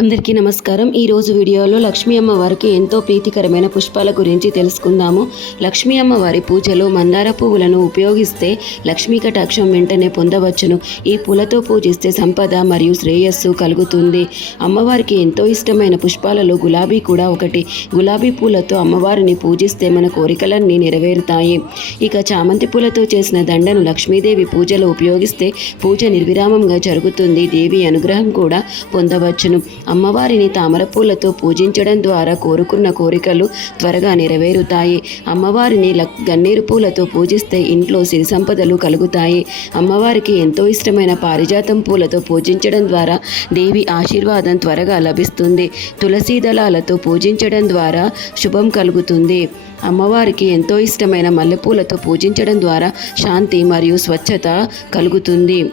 అందరికీ నమస్కారం. ఈరోజు వీడియోలో లక్ష్మీ అమ్మవారికి ఎంతో ప్రీతికరమైన పుష్పాల గురించి తెలుసుకుందాము. లక్ష్మీ అమ్మవారి పూజలో మందార పువ్వులను ఉపయోగిస్తే లక్ష్మీ కటాక్షం వెంటనే పొందవచ్చును. ఈ పూలతో పూజిస్తే సంపద మరియు శ్రేయస్సు కలుగుతుంది. అమ్మవారికి ఎంతో ఇష్టమైన పుష్పాలలో గులాబీ కూడా ఒకటి. గులాబీ పూలతో అమ్మవారిని పూజిస్తే మన కోరికలన్నీ నెరవేరుతాయి. ఇక చామంతి పూలతో చేసిన దండను లక్ష్మీదేవి పూజలో ఉపయోగిస్తే పూజ నిర్విరామంగా జరుగుతుంది. దేవి అనుగ్రహం కూడా పొందవచ్చును. అమ్మవారిని తామరపూలతో పూజించడం ద్వారా కోరుకున్న కోరికలు త్వరగా నెరవేరుతాయి. అమ్మవారిని లక్- గన్నేరు పూలతో పూజిస్తే ఇంట్లో సిరి సంపదలు కలుగుతాయి. అమ్మవారికి ఎంతో ఇష్టమైన పారిజాతం పూలతో పూజించడం ద్వారా దేవి ఆశీర్వాదం త్వరగా లభిస్తుంది. తులసీ దళాలతో పూజించడం ద్వారా శుభం కలుగుతుంది. అమ్మవారికి ఎంతో ఇష్టమైన మల్లెపూలతో పూజించడం ద్వారా శాంతి మరియు స్వచ్ఛత కలుగుతుంది.